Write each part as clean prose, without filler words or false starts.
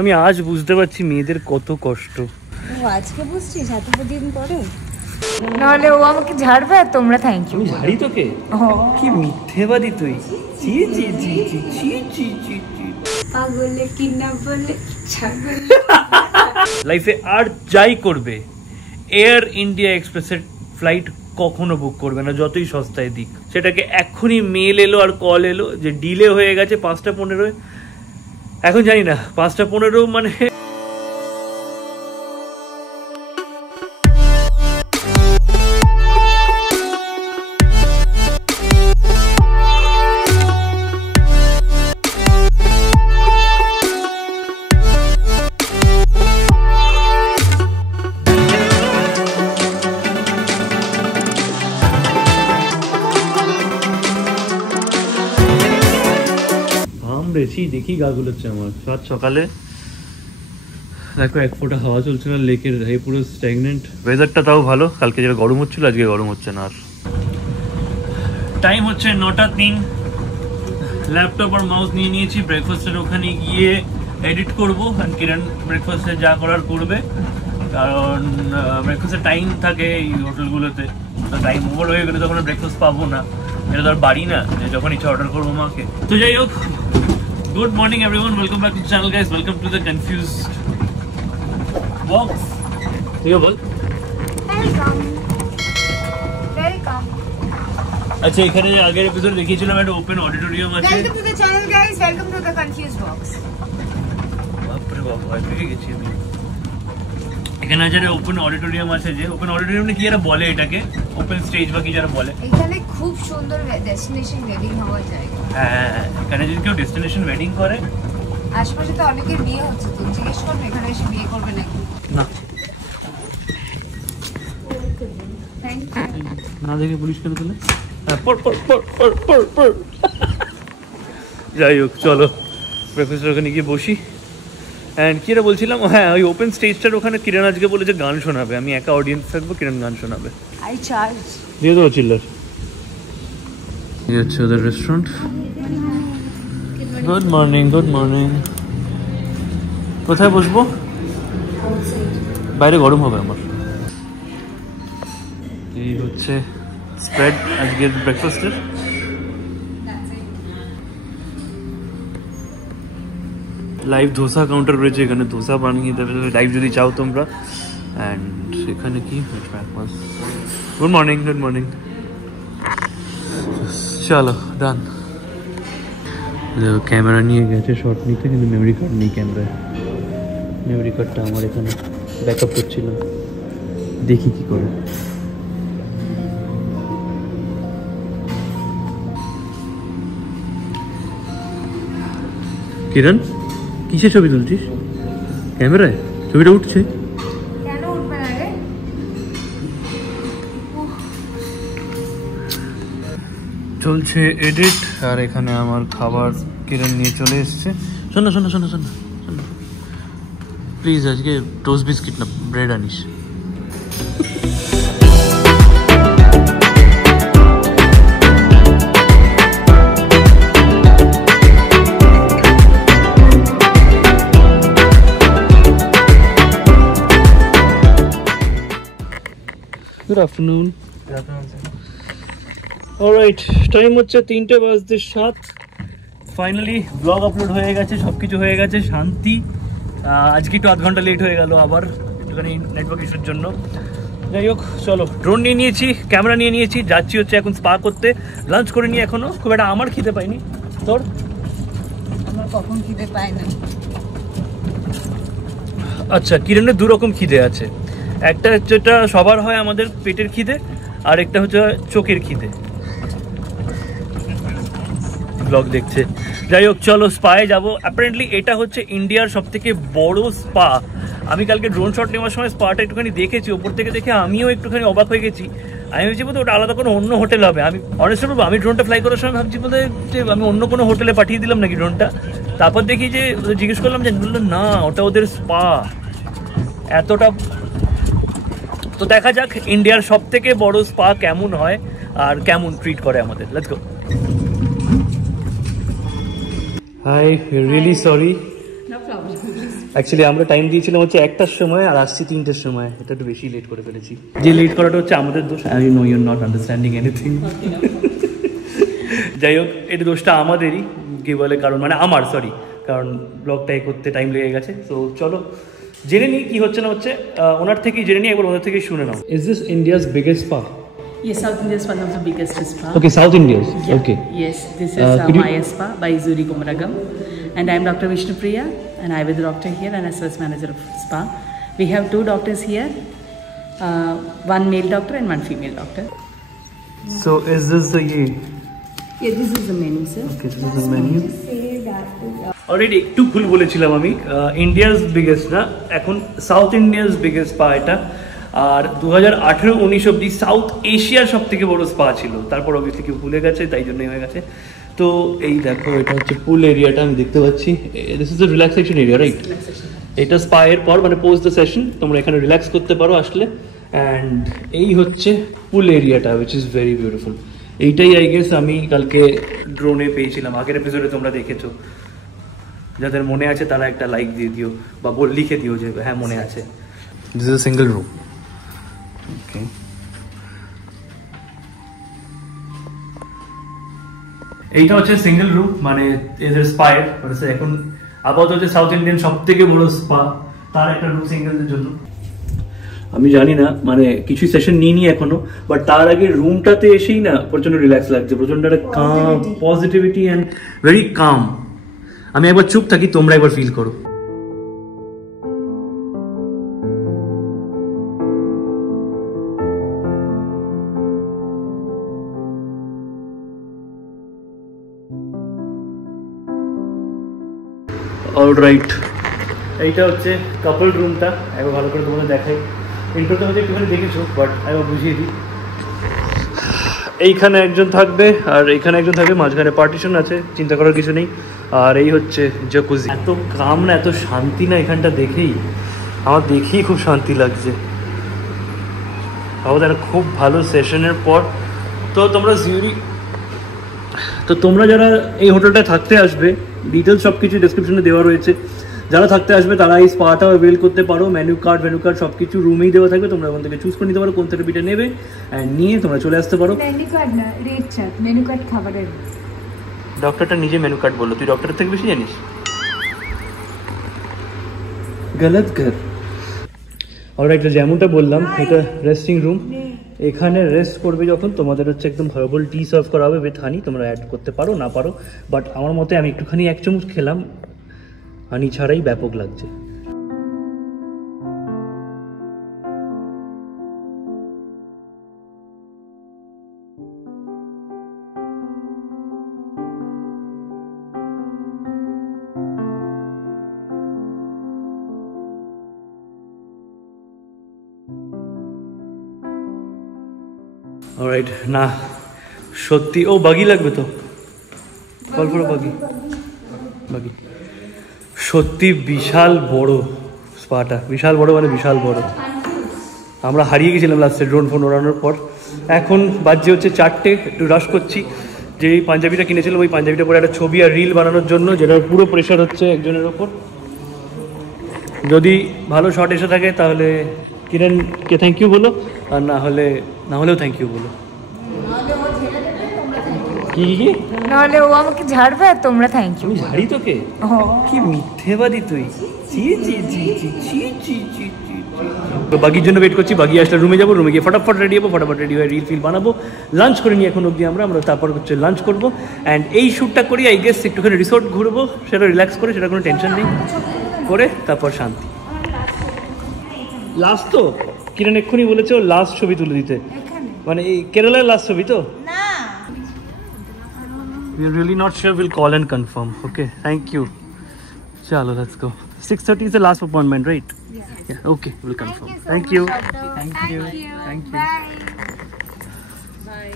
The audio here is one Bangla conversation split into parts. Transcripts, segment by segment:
আমি আজ বুঝতে পারছি মেয়েদের কত কষ্ট। আজকে বুঝছিস এতদিন পরে? নাহলে ও আমাকে ঝাড়বে আর তোমরা থ্যাংক ইউ। আমি ঝাড়ি তোকে? কি মিথ্যেবাদী তুই! ছি ছি ছি ছি ছি ছি ছি ছি। পাগলে কি না বলে ছাগল। লাইফে আর যাই করবে, এয়ার ইন্ডিয়া এক্সপ্রেসের ফ্লাইট কখনো বুক করবে না, যতই সস্তায় দিক। সেটাকে এক্ষুনি মেল এলো আর কল এলো যে ডিলে হয়ে গেছে 5:15। এখন জানি না 5:15 মানে দেখি গা গুলোচ্ছে আমার। সাত সকালে দেখো এক ফোঁটা হাওয়া চলছে না লেকের, এই পুরো স্ট্যাগনেন্ট। ওয়েদারটা তাও ভালো, কালকে যেটা গরম হচ্ছিল আজকে গরম হচ্ছে না। আর টাইম হচ্ছে 9:03। ল্যাপটপ আর মাউস নিয়ে নিয়েছি, ব্রেকফাস্টের ওখানে গিয়ে এডিট করবো। কিরণ ব্রেকফাস্টে যা করার করবে, কারণ ব্রেকফাস্টের টাইম থাকে এই হোটেলগুলোতে। তো টাইম ওভার হয়ে গেলে তখন ব্রেকফাস্ট পাবো না। এটা তো আর বাড়ি না যে যখন ইচ্ছা অর্ডার করবো মাকে। তো যাই হোক, good morning everyone, welcome back to the channel guys, welcome to the confused walks. ठीक है बोल। वेलकम। अच्छा এখানে যে আগের এপিসোড দেখিয়েছিলাম একটা ওপেন অডিটোরিয়াম আছে। Welcome to the channel guys, welcome to the confused walks. বাপ রে বাপ, ভয় পেয়ে গেছি আমি। এখানে যে ওপেন অডিটোরিয়াম আছে, যে ওপেন অডিটোরিয়াম কি যারা বলে এটাকে, ওপেন স্টেজ বা কি যারা বলে, এখানে খুব সুন্দর ডেস্টিনেশন ওয়েডিং হওয়া যায়। হ্যাঁ, এখানে যদি কেউ ডেস্টিনেশন ওয়েডিং করে, আশেপাশে তো অনেকের বিয়ে হচ্ছে, তো জিজ্ঞেস করবে এখানে এসে বিয়ে করবে নাকি না। থ্যাংক না দেখে পুলিশ করে দিলে। যাই হোক, চলো ব্রেকফাস্টের ওখানে গিয়ে বসি। অ্যান্ড কিরা বলছিলাম, হ্যাঁ ওই ওপেন স্টেজটার ওখানে কিরণ আজকে বলেছে গান শোনাবে। আমি একা অডিয়েন্স থাকবো, কিরণ গান শোনাবে। আই চার্জ দিয়ে দেবো চিল্লার। এই হচ্ছে ওদের restaurant. Good morning, good morning. কোথায় বসবো? বাইরে গরম হবে আমার। এই হচ্ছে স্প্রেড আজকের ব্রেকফাস্টের। লাইভ ধোসা কাউন্টার রয়েছে, এখানে ধোসা বানিয়ে দেবে লাইভ যদি চাও তোমরা। অ্যান্ড এখানে কি, গুড মর্নিং, গুড মর্নিং। চলো ডান। ক্যামেরা নিয়ে গেছে শর্ট নিতে, কিন্তু মেমোরি কার্ড নেই ক্যামেরায়। মেমোরি কার্ডটা আমার এখানে ব্যাকআপ করছিলাম, দেখি কি করে। কিরণ কিসে ছবি তুলছিস? ক্যামেরায় ছবিটা উঠছে? কেন উঠবে না রে? চলছে এডিট, আর এখানে আমার খাবার কিরণ নিয়ে চলে এসছে। শোনো শোনো শোনো শোনো শোনো, প্লিজ আজকে টোস্ট বিস্কিট না bread Anis. Good afternoon. Alright, time হচ্ছে 3:07। ফাইনালি ব্লগ আপলোড হয়ে গেছে, সব কিছু হয়ে গেছে, শান্তি। আজকে একটু 1/2 ঘন্টা লেট হয়ে গেল আবার, একটুখানি নেটওয়ার্ক ইস্যুর জন্য। যাই হোক, চলো ড্রোন নিয়ে নিয়েছি, ক্যামেরা নিয়ে নিয়েছি, যাচ্ছি হচ্ছে এখন স্পা করতে। লাঞ্চ করে নিয়ে এখনো খুব একটা আমার খিদে পাইনি। তোর? আমার কখন খিদে পায় না। আচ্ছা, কিরণের 2 রকম খিদে আছে। একটা যেটা সবার হয় আমাদের পেটের খিদে, আর একটা হচ্ছে চোখের খিদে। ব্লগ দেখছে। যাই হোক, চলো স্পায়ে যাবো। অ্যাপারেন্টলি এটা হচ্ছে ইন্ডিয়ার সব থেকে বড় স্পা। আমি কালকে ড্রোন শট নেওয়ার সময় স্পাটা একটুখানি দেখেছি, ওপর থেকে দেখে আমিও একটুখানি অবাক হয়ে গেছি। আমি ভেবেছি বোধ ওটা আলাদা কোনো অন্য হোটেল হবে। আমি অনেস্টলি বলবো, আমি ড্রোনটা ফ্লাই করার সময় ভাবছি বোধ যে আমি অন্য কোনো হোটেলে পাঠিয়ে দিলাম নাকি ড্রোনটা। তারপর দেখি যে জিজ্ঞেস করলাম যে, বললো না ওটা ওদের স্পা। এতটা তো দেখা যাক ইন্ডিয়ার সব থেকে বড় স্পা কেমন হয় আর কেমন ট্রিট করে আমাদের। Let's go. Hi, really sorry. No problem. Actually আমরা টাইম দিয়েছিলাম হচ্ছে 1টার সময় আর আসছি 3টের সময়, এটা একটু বেশি লেট করে ফেলেছি। যে লেট করাটা হচ্ছে আমাদের দোষ। I know you are not understanding anything. যাই হোক, এটা দোষটা আমাদেরই, কি বলে, কারণ মানে আমার, সরি, কারণ ব্লগটাই করতে টাইম লেগে গেছে। তো চলো জেনে নিই কি হচ্ছে না হচ্ছে, ওনার থেকেই জেনে নিই, একবার ওনার থেকেই শুনে নাও। Is this India's biggest spa? Yes, South India is one of the biggest spa. Okay, South India's. Yeah. Okay. Yes, this is Maya Spa by Zuri Kumaragam, and I am Dr. Vishnu Priya, and I am the doctor here and as service manager of spa. We have 2 doctors here, one male doctor and one female doctor. So is this the Yeah, this is the menu, sir. Okay, this is the menu. Already একটু ভুল বলেছিলাম আমি, ইন্ডিয়াস বিগেস্ট না, এখন সাউথ ইন্ডিয়াস বিগেস্ট স্পা এটা। আর 2018-19 অব্দি সাউথ এশিয়ার সব থেকে বড় স্পা ছিল, তারপর অবভিয়াসলি কেউ ভুলে গেছে, তাই জন্যই হয়ে গেছে। তো এই দেখো, এটা হচ্ছে পুল এরিয়াটা আমি দেখতে পাচ্ছি। This is the relaxation area, right? এটা স্পা এর পর মানে পোস্ট দ্য সেশন তোমরা এখানে রিল্যাক্স করতে পারো আসলে। অ্যান্ড এই হচ্ছে পুল এরিয়াটা, উইচ ইজ ভেরি বিউটিফুল। এইটাই আই গেস আমি কালকে ড্রোনে পেয়েছিলাম, আগের এপিসোডে তোমরা দেখেছো। যাদের মনে আছে তারা একটা লাইক দিয়ে দিও বা লিখে দিও যে হ্যাঁ মনে আছে। This is a single room. Okay, এইটা হচ্ছে সিঙ্গেল রুম, মানে এদের স্পায়ের এখন আপাতত হচ্ছে সাউথ ইন্ডিয়ান সব থেকে বড় স্পা, তার একটা রুম সিঙ্গেলদের জন্য। আমি জানি না, মানে কিছু সেশন নিইনি এখনো, বাট তার আগে রুমটাতে এসেই না প্রচন্ড রিল্যাক্স লাগছে, প্রচন্ড একটা কাম, পজিটিভিটি অ্যান্ড ভেরি কাম। আমি একবার চুপ থাকি, তোমরা একবার ফিল করো। অলরাইট, এইটা হচ্ছে কাপল রুমটা, একবার ভালো করে তোমাদের দেখাই। ইন্ট্রোতে হচ্ছে একটুখানি দেখেছো, বাট একবার বুঝিয়ে দিই। এইখানে একজন থাকবে আর এইখানে একজন থাকবে, মাঝখানে পার্টিশন আছে, চিন্তা করার কিছু নেই। আর এই হচ্ছে জাকুজি। এত কাম না, এত শান্তি না এখানটা দেখেই, আমার দেখেই খুব শান্তি লাগছে। আমাদের একটা খুব ভালো সেশনের পর তো তোমরা যারা এই হোটেলটায় থাকতে আসবে, ডিটেলস সব কিছু ডেসক্রিপশনে দেওয়া রয়েছে। যারা থাকতে আসবে তারা এই স্পাটাও অ্যাভেল করতে পারো। মেনু কার্ড সব কিছু রুমেই দেওয়া থাকবে, তোমরা ওখান থেকে চুজ করে নিতে পারো কোন থেরাপিটা নেবে, অ্যান্ড নিয়ে তোমরা চলে আসতে পারো। মেনু কার্ড না, রেট চার্ট, মেনু কার্ড খাবারের। ডক্টরটা নিজে মেনু কার্ড বললো, তুই ডক্টরের থেকে বেশি জানিস? গলত কর। অলরাইট, যেমনটা বললাম, এটা রেস্টিং রুম। এখানে রেস্ট করবে যখন তোমাদের হচ্ছে একদম হার্বাল টি সার্ভ করা হবে উইথ হানি। তোমরা অ্যাড করতে পারো না পারো, বাট আমার মতে আমি একটুখানি 1 চামচ খেলাম, হানি ছাড়াই ব্যাপক লাগছে। অলরাইট, না সত্যি, ও বাগি লাগবে তো, কল করো বাগি। সত্যি বিশাল বড় স্পাটা, বিশাল বড় মানে বিশাল বড়। আমরা হারিয়ে গেছিলাম লাস্টে ড্রোন ফোন ওড়ানোর পর। এখন বাজে হচ্ছে 4টে, একটু রাশ করছি। যেই পাঞ্জাবিটা কিনেছিলাম ওই পাঞ্জাবিটা পরে একটা ছবি আর রিল বানানোর জন্য, যেটার পুরো প্রেশার হচ্ছে একজনের ওপর। যদি ভালো শট এসে থাকে তাহলে কিরণকে থ্যাংক ইউ বলো, আর না হলেও থ্যাংক ইউ বলো। কি নাহলে ও আমাকে ঝাড়বে আর তোমরা থ্যাংক ইউ। আমি ঝাড়ি তোকে? কি মিথ্যেবাদী তুই! তো বাগির জন্য ওয়েট করছি, বাগি আসলে রুমে যাবো, রুমে গিয়ে ফটাফট রেডি হবো, ফটাফট রেডি হয়ে রিল ফিল বানাবো। লাঞ্চ করে নিই এখন অবধি আমরা তারপর হচ্ছে লাঞ্চ করবো। অ্যান্ড এই শ্যুটটা করি আই গেস একটুখানি রিসোর্ট ঘুরবো, সেটা রিল্যাক্স করে, সেটা কোনো টেনশন নেই করে, তারপর শান্তি। লাস্ট তো কিরণ এক্ষুনি বলেছে ও লাস্ট ছবি তুলে দিতে, মানে এই কেরালার লাস্ট ছবি তো। We are really not sure. We'll call and confirm. Okay, thank you. Chalo, let's go. 6:30 is the last appointment, right? Yeah. Okay, we'll confirm. Thank you. Thank you. Bye.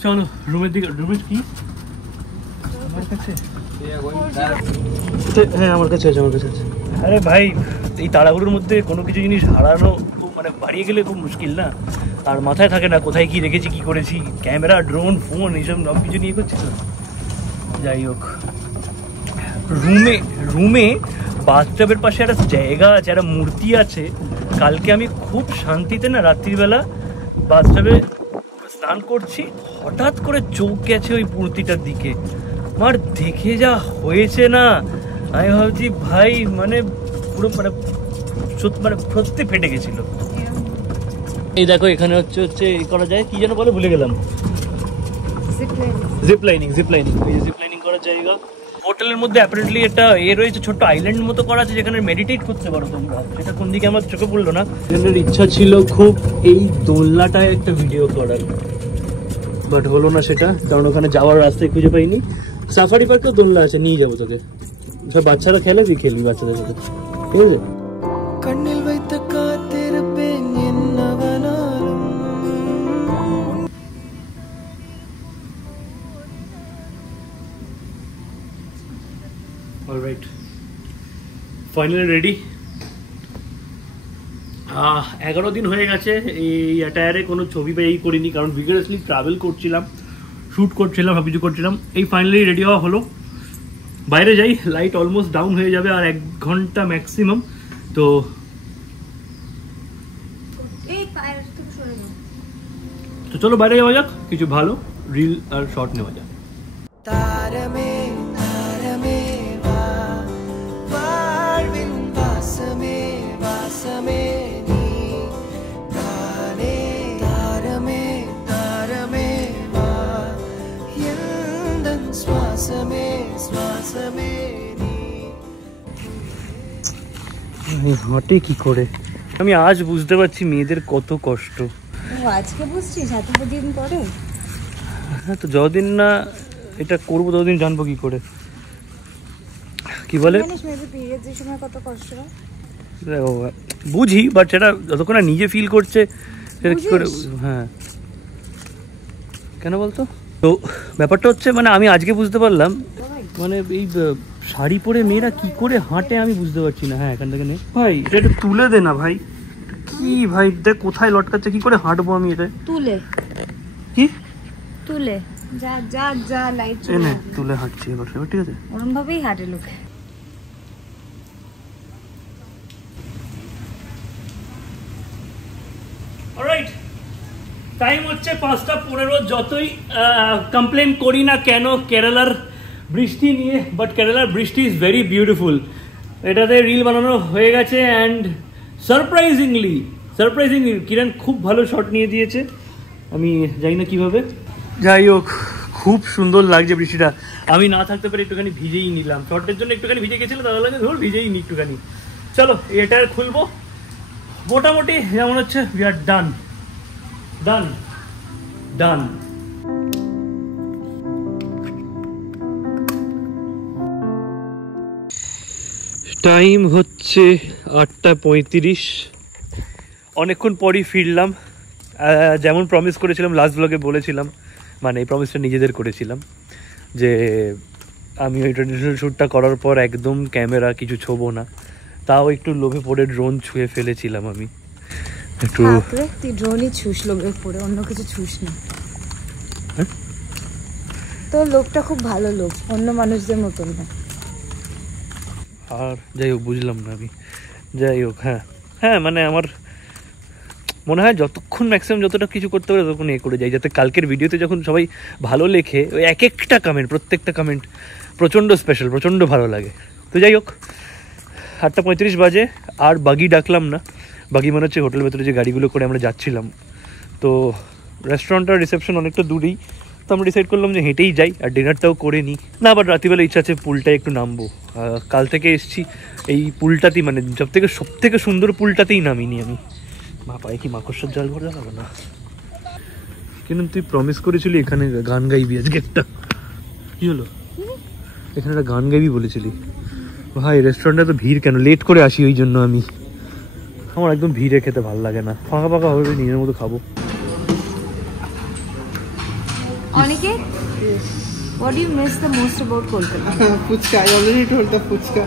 Chalo, room কি? আমার কাছে? হ্যাঁ, আমার কাছে আছে। আরে ভাই, এই তাড়াহুড়োর মধ্যে কোনো কিছু জিনিস হারানো মানে বাড়িয়ে গেলে খুব মুশকিল না, আর মাথায় থাকে না কোথায় কি রেখেছি, কি করেছি। ক্যামেরা, ড্রোন, ফোন এইসব সব কিছু নিয়ে করছি তো। যাই হোক, রুমে বাথটাবের পাশে একটা জায়গা আছে, একটা মূর্তি আছে। কালকে আমি খুব শান্তিতে না রাত্রিবেলা বাথটাবে স্নান করছি, হঠাৎ করে চোখ গেছে ওই মূর্তিটার দিকে। আমার দেখে যা হয়েছে না, আমি ভাবছি ভাই মানে পুরো মানে সত্যি ফেটে গেছিল। এই দেখো এখানে হচ্ছে এই করা যায়, কি যেন বলে ভুলে গেলাম, জিপ লাইনিং এই জিপ লাইনিং করার জায়গা। হোটেলের মধ্যে অ্যাপারেন্টলি একটা রয়েছে, ছোট্ট আইল্যান্ড মতো করা আছে, যেখানে মেডিটেট করতে পারো তোমরা। সেটা কোন দিকে আমার চোখে পড়লো না। এদের ইচ্ছা ছিল খুব এই দোলনাটায় একটা ভিডিও করার, বাট হলো না সেটা, কারণ ওখানে যাওয়ার রাস্তায় খুঁজে পাইনি। সাফারি পার্কেও দোলনা আছে, নিয়ে যাবো তোকে, সব বাচ্চারা খেলে, তুই খেলবি বাচ্চাদের সাথে, ঠিক আছে? কন্নিল வைத்த காத்திருப்பேன் என்னவனாலும்। Alright, finally ready. 11 দিন হয়ে গেছে এই অ্যাটায়ারে কোনো ছবি বা এই করিনি, কারণ ভিগারাসলি ট্রাভেল করছিলাম, শ্যুট করছিলাম, সব কিছু করছিলাম। এই ফাইনালি রেডি হওয়া হলো, বাইরে যাই, লাইট অলমোস্ট ডাউন হয়ে যাবে আর 1 ঘন্টা ম্যাক্সিমাম। তো চলো বাইরে যাওয়া যাক, কিছু ভালো রিল আর শর্ট নেওয়া যাক। হাঁটে কি করে, আমি আজ বুঝতে পারছি মেয়েদের কত কষ্ট। আজকে বুঝছিস এতদিন পরে? হ্যাঁ, তো যতদিন না এটা করবো ততদিন জানবো কি করে। কি বলে কত কষ্ট বুঝি, বাট সেটা যতক্ষণ না নিজে ফিল করছে সেটা কি করে। হ্যাঁ, কেন বলতো? তো ব্যাপারটা হচ্ছে মানে আমি আজকে বুঝতে পারলাম, মানে এই শাড়ি পরে মেয়েরা কি করে হাঁটে আমি বুঝতে পারছি না। হ্যাঁ, এখান থেকে নে ভাই, এটা একটু তুলে দে না ভাই। কি ভাই, দেখ কোথায় লটকাচ্ছে, কি করে হাঁটবো আমি এটা? তুলে কি তুলে যা যা যা লাইট এনে তুলে হাঁটছি এবার, ঠিক আছে? ওরম ভাবেই হাঁটে লোকে। অলরাইট, টাইম হচ্ছে 5:15। যতই কমপ্লেন করি না কেন কেরালার বৃষ্টি নিয়ে, বাট কেরালার বৃষ্টি ইজ ভেরি বিউটিফুল। এটাতে রিল বানানো হয়ে গেছে অ্যান্ড সারপ্রাইজিংলি কিরণ খুব ভালো শট নিয়ে দিয়েছে, আমি জানি না কিভাবে। যাই হোক, খুব সুন্দর লাগছে বৃষ্টিটা। আমি না থাকতে পারি একটুখানি ভিজেই নিলাম, শর্টের জন্য একটুখানি ভিজে গেছিল, দাদা লাগে ধর ভিজেই নি একটুখানি। চলো এটা খুলবো, মোটামুটি যেমন হচ্ছে উই আর ডান। টাইম হচ্ছে 8:35। অনেকক্ষণ পরই ফিরলাম, যেমন প্রমিস করেছিলাম লাস্ট ব্লগে বলেছিলাম, মানে এই প্রমিসটা নিজেদের করেছিলাম যে আমি ওই ট্রেডিশনাল শ্যুটটা করার পর একদম ক্যামেরা কিছু ছোবো না। তাও একটু লোভে পড়ে ড্রোন ছুঁয়ে ফেলেছিলাম আমি একটু। তুই ড্রোনই ছুঁস লোভে পড়ে, অন্য কিছু ছুঁস না। তো লোকটা খুব ভালো লোক, অন্য মানুষদের মতন না। আর যাই হোক, বুঝলাম না আমি। যাই হোক, হ্যাঁ মানে আমার মনে হয় যতক্ষণ ম্যাক্সিমাম যতটা কিছু করতে পারে ততক্ষণ করে যাই, যাতে কালকের ভিডিওতে যখন সবাই ভালো লেখে ওই এক একটা কমেন্ট, প্রত্যেকটা কমেন্ট প্রচণ্ড স্পেশাল, প্রচণ্ড ভালো লাগে। তো যাই হোক, 8:35 বাজে। আর বাগি ডাকলাম না, বাগি মানে হচ্ছে হোটেলের ভেতরে যে গাড়িগুলো করে আমরা যাচ্ছিলাম। তো রেস্টুরেন্টটার রিসেপশন অনেকটা দূরেই, তো আমরা ডিসাইড করলাম যে হেঁটেই যাই আর ডিনারটাও করে নিই না। আবার রাত্রিবেলা ইচ্ছা আছে পুলটায় একটু নামবো। কাল থেকে এসছি এই পুলটাতেই, মানে সব থেকে সুন্দর পুলটাতেই নামিনি আমি। মা পায়ে কি মাকড়সার জাল ভরে যাবে না? কিন্তু তুই প্রমিস করেছিলি এখানে গান গাইবি, আজকে একটা কি হলো, এখানে একটা গান গাইবি বলেছিলি। ভাই রেস্টুরেন্টে তো ভিড় কেন, লেট করে আসি ওই জন্য। আমার একদম ভিড়ে খেতে ভালো লাগে না, ফাঁকা ফাঁকা হবে, নিজের মতো খাবো। Aniket, what do you miss the most about Kolkata? Fuchka. I already told the fuchka.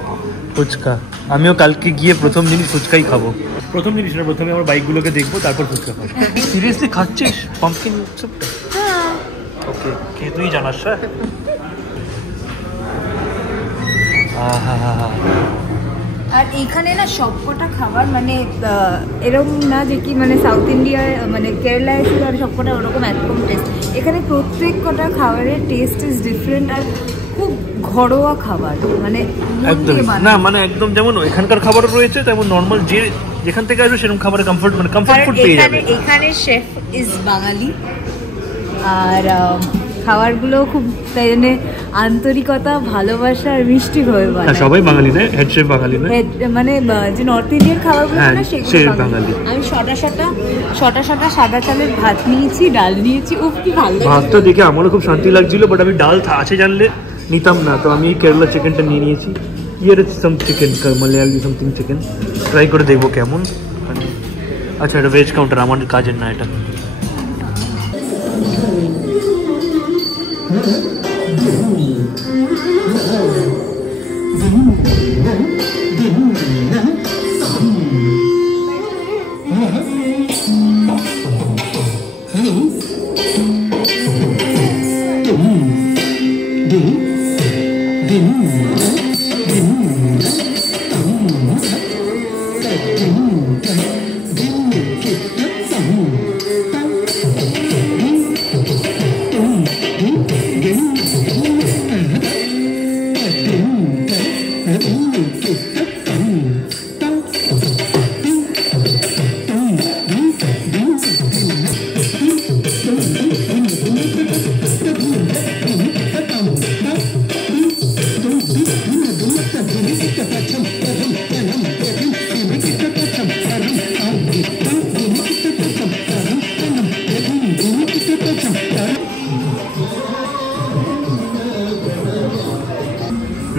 Fuchka, আমিও কালকে গিয়ে প্রথম জিনিস ফুচকাই খাবো। প্রথম জিনিস না, প্রথমে আমার বাইকগুলোকে দেখবো, তারপর ফুচকা খাবো। সিরিয়াসলি খাচ্ছিস পাম্পকিন স্যুপটা? হ্যাঁ। ওকে, কে তুই জানাস? আর এইখানে না সবকটা খাবার মানে এরকম না যে কি মানে সাউথ ইন্ডিয়ায় মানে কেরালায় ছিল আর সবকটা ওরকম একদম টেস্ট। এখানে প্রত্যেক কটা খাবারের টেস্ট ইজ ডিফারেন্ট আর খুব ঘরোয়া খাবার, মানে একদম না মানে একদম যেমন এখানকার খাবার রয়েছে তেমন নর্মাল যে যেখান থেকে আসবে সেরকম খাবারের কমফর্ট মানে কমফর্ট ফুড পেয়ে যাবে। এখানে শেফ ইজ বাঙালি আর খাবারগুলো খুব তাই জন্য আন্তরিকতা ভালোবাসা আর মিষ্টি ভাবে বানায়। সবাই বাঙালি না, হেড শেফ বাঙালি না, মানে যে নর্থ ইন্ডিয়ান খাবারগুলো না সেগুলো বাঙালি। আমি শটা সাদা চালের ভাত নিয়েছি, ডাল নিয়েছি, উফ কি ভালো লাগে। ভাতটা দেখে আমারও খুব শান্তি লাগছিল, বাট আমি ডাল আছে জানলে নিতাম না, তো আমি কেরালা চিকেনটা নিয়ে নিয়েছি। ইয়ার some chicken Malayali something chicken, try করে দেখবো কেমন। আচ্ছা এটা ভেজ কাউন্টার, আমার কাজের না এটা।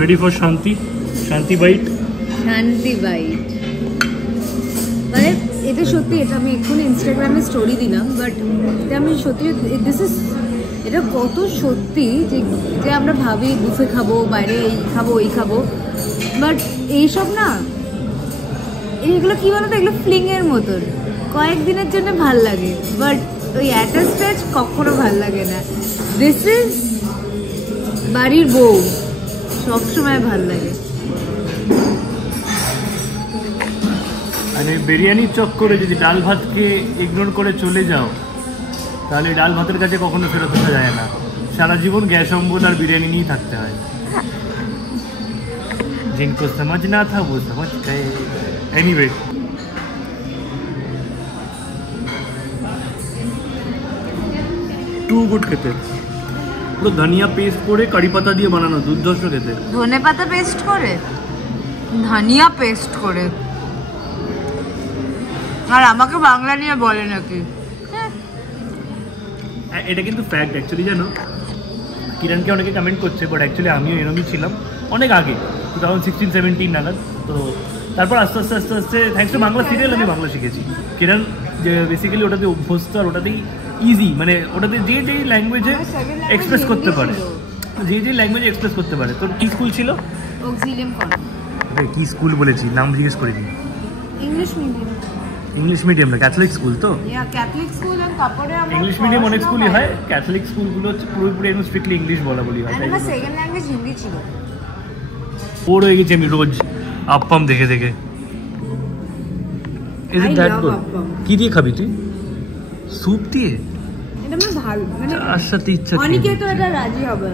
Ready for Shanti bite? Shanti bite. মানে এটা সত্যি, এটা আমি এখন ইনস্টাগ্রামে স্টোরি দিলাম, বাট এটা আমি সত্যি এটা কত সত্যি যে আমরা ভাবি বুফে খাবো, বাইরে এই খাবো ওই খাবো, বাট এইসব না, এইগুলো কি বলতো, এগুলো ফ্লিংয়ের মতন কয়েকদিনের জন্য ভাল লাগে, বাট ওই অ্যাটাচমেন্ট কখনো ভাল লাগে না। দিস ইজ বাড়ির বউ, সবসময় ভাল লাগে। মানে বিরিয়ানির চক্করে যদি ডাল ভাতকে ইগনোর করে চলে যাও তাহলে ডাল ভাতের কাছে কখনো ফেরত আসা যায় না, সারা জীবন গ্যাস অম্বল আর বিরিয়ানি নিয়েই থাকতে হয়। जिनको समझना था वो समझ गए। एनीवे টু গুড খেতে, পুরো ধনিয়া পেস্ট করে কারি পাতা দিয়ে বানানো, দুর্ধর্ষ খেতে। ধনে পাতা পেস্ট করে, ধনিয়া পেস্ট করে, আর আমাকে বাংলা নিয়ে বলে নাকি। এটা কিন্তু ফ্যাক্ট অ্যাকচুয়ালি, জানো কিরণকে অনেকে কমেন্ট করছে, বাট অ্যাকচুয়ালি আমিও এরকমই ছিলাম অনেক আগে, 2016-17 নাগাদ। তো তারপর আস্তে আস্তে আস্তে আস্তে থ্যাঙ্কস টু বাংলা সিরিয়াল আমি বাংলা শিখেছি। কিরণ যে বেসিক্যালি ওটাতে অভ্যস্ত, আর ওটাতেই ইজি, মানে ওটাতে যে যেই ল্যাঙ্গুয়েজে এক্সপ্রেস করতে পারে, যে ল্যাঙ্গুয়েজে এক্সপ্রেস করতে পারে। তোর কি স্কুল ছিল? কি স্কুল বলেছি, নাম জিজ্ঞেস করিনি। ইংলিশ মিডিয়াম না, ক্যাথলিক স্কুল তো। ইংলিশ মিডিয়াম অনেক স্কুলই হয়, ক্যাথলিক স্কুলগুলো পুরোপুরি একদম স্ট্রিক্টলি ইংলিশ বলা বলি হয়। ওর হয়ে গেছি আমি রোজ আপ্পাম দেখে দেখে। কি দিয়ে খাবি তুই? স্যুপ দিয়ে? আচ্ছা ইচ্ছা অনেকে তো এটা রাজি হবে।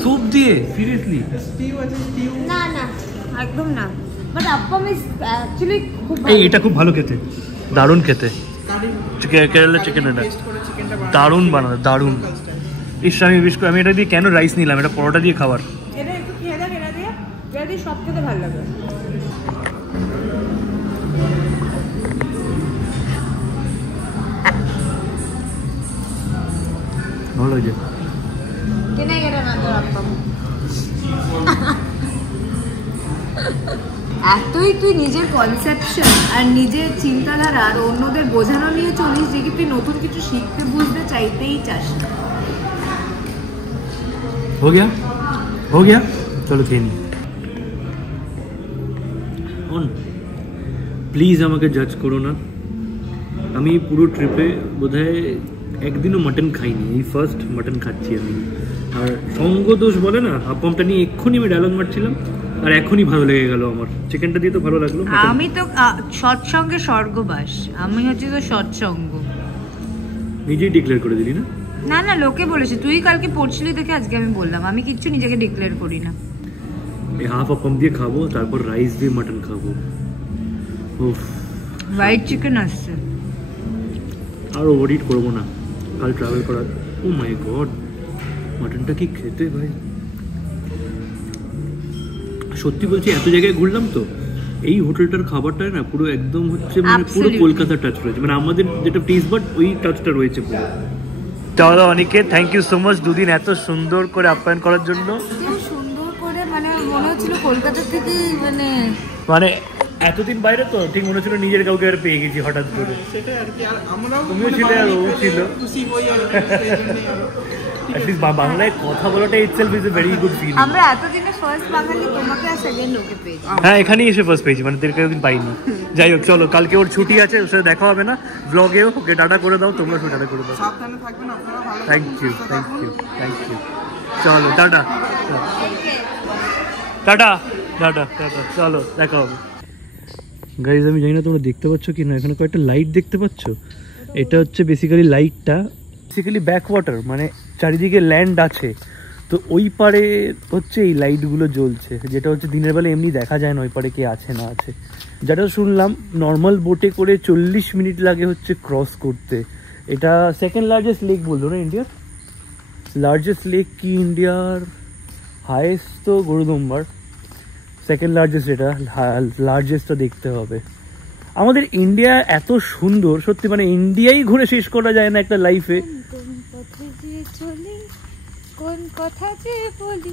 স্যুপ দিয়ে? সিরিয়াসলি? না না একদম না, বাট আপ্পাম ইজ অ্যাকচুয়ালি খুব ভালো। এটা খুব ভালো খেতে, দারুণ খেতে। কেরালা চিকেন এটা দারুণ বানানো, দারুণ। ইস আমি বিশ করে আমি এটা দিয়ে কেন রাইস নিলাম, এটা পরোটা দিয়ে খাবার। এটা একটু খেয়ে দেখ, এটা দিয়ে সব খেতে ভালো লাগে। ভালো লাগে। কেনে গেটা না তোর আপ্পাম। এতই তুই নিজের কনসেপশন আর নিজের চিন্তাধারা আর অন্যদের বোঝানো নিয়ে চলিস যে কি তুই নতুন কিছু শিখতে বুঝতে চাইতেই চাস না। हो गया চলো খেয়ে নি। প্লিজ আমাকে জাজ করো না, আমি পুরো ট্রিপে বোধহয় একদিনও মাটন খাইনি, এই ফার্স্ট মাটন খাচ্ছি আমি। আর সঙ্গ দোষ বলে না, আপ্পামটা নিয়ে এক্ষুনি আমি ডায়লগ মারছিলাম, আর এখনই ভালো লেগে গেল আমার, চিকেনটা দিয়ে তো ভালো লাগলো। আমি তো সৎসঙ্গে স্বর্গবাস, আমি হচ্ছে তো সৎসঙ্গ। নিজেই ডিক্লেয়ার করে দিলি না? না না, লোকে বলেছে, তুই কালকে পড়ছিলি দেখে আজকে আমি বললাম, আমি কিচ্ছু নিজেকে ডিক্লেয়ার করি না। এই হাফ আপম দিয়ে খাবো, তারপর রাইস দিয়ে মাটন খাবো। উফ, হোয়াইট চিকেন আসছে। আর ওভারইট করবো না কাল ট্রাভেল করার। ও মাই গড, মাটনটা কি খেতে ভাই! সত্যি বলছি, এত জায়গায় ঘুরলাম তো, এই হোটেলটার খাবারটা না পুরো একদম হচ্ছে মানে পুরো কলকাতা টাচ রয়েছে, মানে আমাদের যেটা টেস্ট বাট ওই টাচটা রয়েছে পুরো। তাহলে অনেকে থ্যাংক ইউ সো মাচ, দুদিন এত সুন্দর করে আপ্যায়ন করার জন্য। সুন্দর করে মানে মনে হচ্ছিল কলকাতা থেকে মানে এতদিন বাইরে তো ঠিক মনে হচ্ছিল নিজের কাউকে আর পেয়ে গেছি হঠাৎ করে। সেটাই আর কি, আর আমরাও তুমিও ছিলে আর ও ছিল। খুশি হই আর সেই জন্যই আরো অ্যাটলিস্ট বাংলায় কথা বলাটা itself is a very good feeling. আমরা এতদিনে ফার্স্ট বাঙালি তোমাকে আর সেকেন্ড লোকে পেয়েছি। হ্যাঁ, এখানেই এসে ফার্স্ট পেয়েছি, মানে তেরকে দিন পাইনি। যাই হোক, চলো কালকে ওর ছুটি আছে, ওর সাথে দেখা হবে না ব্লগেও। ওকে টাটা করে দাও, তোমরা টাটা করে দাও। সাবধানে থাকবেন আপনারা, ভালো thank you, thank you, thank you. চলো টাটা টাটা টাটা টাটা, চলো দেখা হবে। গাইজ, আমি জানি না তোমরা দেখতে পাচ্ছ কি না, এখানে কয়েকটা লাইট দেখতে পাচ্ছ। এটা হচ্ছে বেসিক্যালি লাইটটা বেসিক্যালি ব্যাক ওয়াটার, মানে চারিদিকে ল্যান্ড আছে, তো ওই পারে হচ্ছে এই লাইটগুলো জ্বলছে, যেটা হচ্ছে দিনের বেলা এমনি দেখা যায় না ওই পারে কে আছে না আছে। যেটা শুনলাম নর্মাল বোটে করে 40 মিনিট লাগে হচ্ছে ক্রস করতে। এটা সেকেন্ড লার্জেস্ট লেক বললো না ইন্ডিয়ার? লার্জেস্ট লেক কি ইন্ডিয়ার? হাইয়েস্ট তো গরুদম্বার, সেকেন্ড লার্জেস্ট, এটা লার্জেস্টটা দেখতে হবে। আমাদের ইন্ডিয়া এত সুন্দর সত্যি, মানে ইন্ডিয়াই ঘুরে শেষ করা যায় না একটা লাইফে। কোন পথে যে চলি, কোন কথা যে বলি,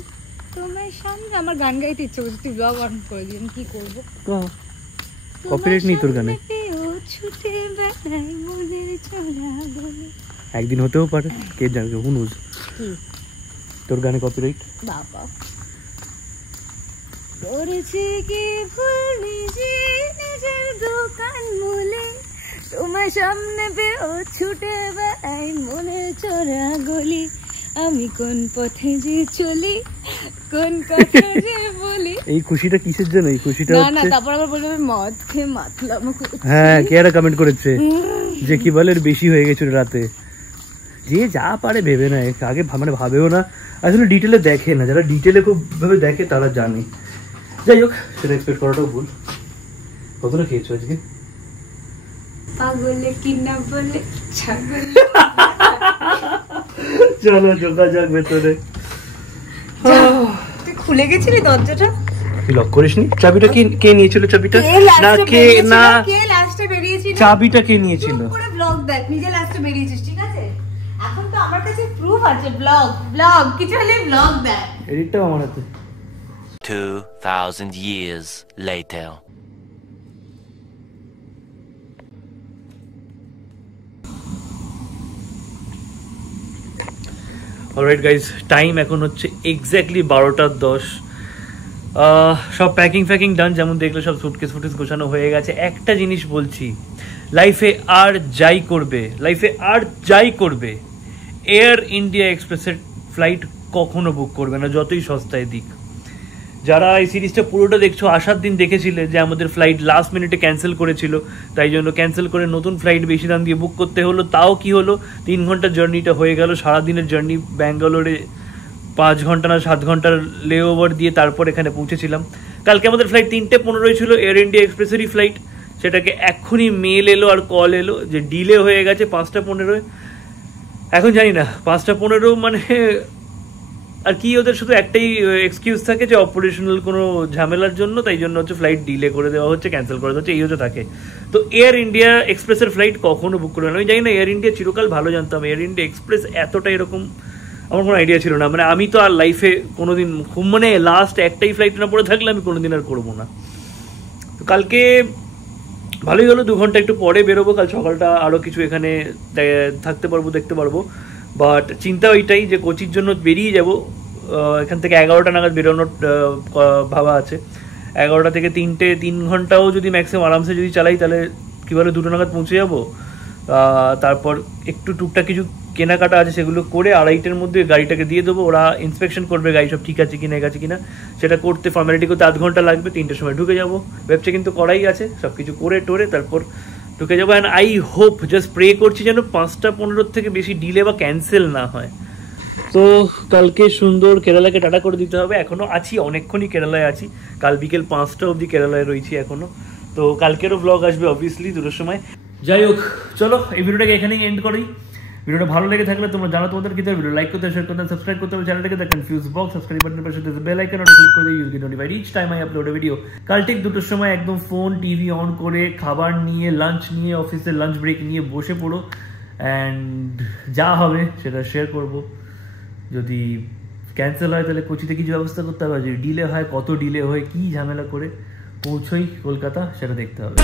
তোমার সামনে আমার গান গাইতে ইচ্ছে করছে, তুই ব্লগ অন করে দিন, কি করবো? কপিরাইট নেই তোর গানে? ছুটে বেড়াই মনের চলা বলে। একদিন হতেও পারে, কে জানবে, হু নোজ। তোর গানে কপিরাইট? বাবা করেছি কি ভুল নিজে, নিজের দোকান মুলে তোমার সামনে পেও ছুটে বেড়াই মনের চোরা গলি, আমি কোন পথে যে চলি, কোন কথা যে বলি। এই খুশিটা কিসের জন্য? এই খুশিটা না না, হচ্ছে, তারপর আবার বলবে মদ খেয়ে মাতলাম। হ্যাঁ, কে একটা কমেন্ট করেছে যে কি বলে বেশি হয়ে গেছিল রাতে। যে যা পারে ভেবে না, আগে মানে ভাবেও না, আসলে ডিটেলে দেখে না। যারা ডিটেলে খুব ভাবে দেখে তারা জানে। যাই হোক, সেটা এক্সপেক্ট করাটাও ভুল। কতটা খেয়েছো আজকে? পাগলে কিনা বলে ছাগল। চলো যোগাযোগ ভেতরে। তুই খুলে গেছিলি দরজাটা? তুই লক করিসনি? চাবিটা কে নিয়েছিল? চাবিটা না কে, না কে লাস্টে বেরিয়েছিল? চাবিটা কে নিয়েছিল? করে ব্লগ দেখ, নিজে লাস্টে বেরিয়েছিস, ঠিক আছে? এখন তো আমার কাছে প্রুফ আছে, ব্লগ কিছু হলে ব্লগ দেখ। এডিটটাও আমার হাতে। 2000 years later. Alright guys, time এখন হচ্ছে এক্স্যাক্টলি 12:10। সব প্যাকিং ডান, যেমন দেখলে সব সুটকেস গোছানো হয়ে গেছে। একটা জিনিস বলছি, লাইফে আর যাই করবে এয়ার ইন্ডিয়া এক্সপ্রেসের ফ্লাইট কখনো বুক করবে না, যতই সস্তায় দিক। যারা এই সিরিজটা পুরোটা দেখছো, আসার দিন দেখেছিলে যে আমাদের ফ্লাইট লাস্ট মিনিটে ক্যান্সেল করেছিল, তাই জন্য ক্যান্সেল করে নতুন ফ্লাইট বেশি দাম দিয়ে বুক করতে হলো। তাও কি হলো, 3 ঘন্টার জার্নিটা হয়ে গেল। সারাদিনের জার্নি, ব্যাঙ্গালোরে 5 ঘন্টা না 7 ঘন্টার লে ওভার দিয়ে তারপর এখানে পৌঁছেছিলাম। কালকে আমাদের ফ্লাইট 3:15 ছিল, এয়ার ইন্ডিয়া এক্সপ্রেসেরই ফ্লাইট। সেটাকে এক্ষুনি মেল এলো আর কল এলো যে ডিলে হয়ে গেছে 5:15। এখন জানি না 5:15 মানে আর কি, ওদের শুধু একটাই এক্সকিউজ থাকে যে অপারেশনাল কোনো ঝামেলার জন্য, তাই জন্য হচ্ছে ফ্লাইট ডিলে করে দেওয়া হচ্ছে, ক্যান্সেল করে দেওয়া হচ্ছে, এই হচ্ছে থাকে। তো এয়ার ইন্ডিয়া এক্সপ্রেসের ফ্লাইট কখনো বুক করবে না। আমি জানি না, এয়ার ইন্ডিয়া চিরকাল ভালো জানতাম, এয়ার ইন্ডিয়া এক্সপ্রেস এতটা এরকম আমার কোনো আইডিয়া ছিল না। মানে আমি তো আর লাইফে কোনোদিন খুব মানে লাস্ট একটাই ফ্লাইট না পড়ে থাকলে আমি কোনোদিন আর করবো না। তো কালকে ভালোই হলো, 2 ঘন্টা একটু পরে বেরোবো। কাল সকালটা আরও কিছু এখানে থাকতে পারবো, দেখতে পারবো। বাট চিন্তা ওইটাই যে কোচির জন্য বেরিয়ে যাব। এখান থেকে 11টা নাগাদ বেরোনোর ভাবা আছে। 11টা থেকে 3 ঘন্টাও যদি ম্যাক্সিমাম আরামসে যদি চালাই, তাহলে কী বলে 2টো নাগাদ পৌঁছে যাবো। তারপর একটু টুকটাক কিছু কেনাকাটা আছে সেগুলো করে 2:30-এর মধ্যে গাড়িটাকে দিয়ে দেবো। ওরা ইন্সপেকশন করবে গাড়ি সব ঠিক আছে কিনা, আছে কিনা, সেটা করতে ফর্মালিটি করতে 8 ঘন্টা লাগবে। 3টের সময় ঢুকে যাবো। ওয়েব চেকিং তো করাই আছে, সব কিছু করে টোরে তারপর ঢুকে যাবো। And I hope, just pray করছি যেন 5:15 থেকে বেশি ডিলে বা ক্যান্সেল না হয়। তো কালকে সুন্দর কেরালাকে টাটা করে দিতে হবে। এখনও আছি, অনেকক্ষণই কেরালায় আছি, কাল বিকেল 5টা অবধি কেরালায় রয়েছি এখনও। তো কালকেরও ব্লগ আসবে অবভিয়াসলি 2টোর সময়। যাই হোক, চলো এই ভিডিওটাকে এখানেই এন্ড করি। ভিডিওটা ভালো লেগে থাকলে তোমরা জানো তোমাদের কি ভিডিও লাইক করতে, শেয়ার করতে, সাবস্ক্রাইব করতে হবে চ্যানেলটাকে। দ্য কনফিউজ বক্স সাবস্ক্রাইব বাটনের পাশে বেল আইকন ওটা ক্লিক করে you'll get notified each time I upload a video. কাল ঠিক 2টোর সময় একদম ফোন টিভি অন করে খাবার নিয়ে, লাঞ্চ নিয়ে, অফিসের লাঞ্চ ব্রেক নিয়ে বসে পড়ো। অ্যান্ড যা হবে সেটা শেয়ার করবো। যদি ক্যান্সেল হয় তাহলে কোচিতে কিছু ব্যবস্থা করতে হবে, যদি ডিলে হয় কত ডিলে হয়, কি ঝামেলা করে পৌঁছই কলকাতা সেটা দেখতে হবে।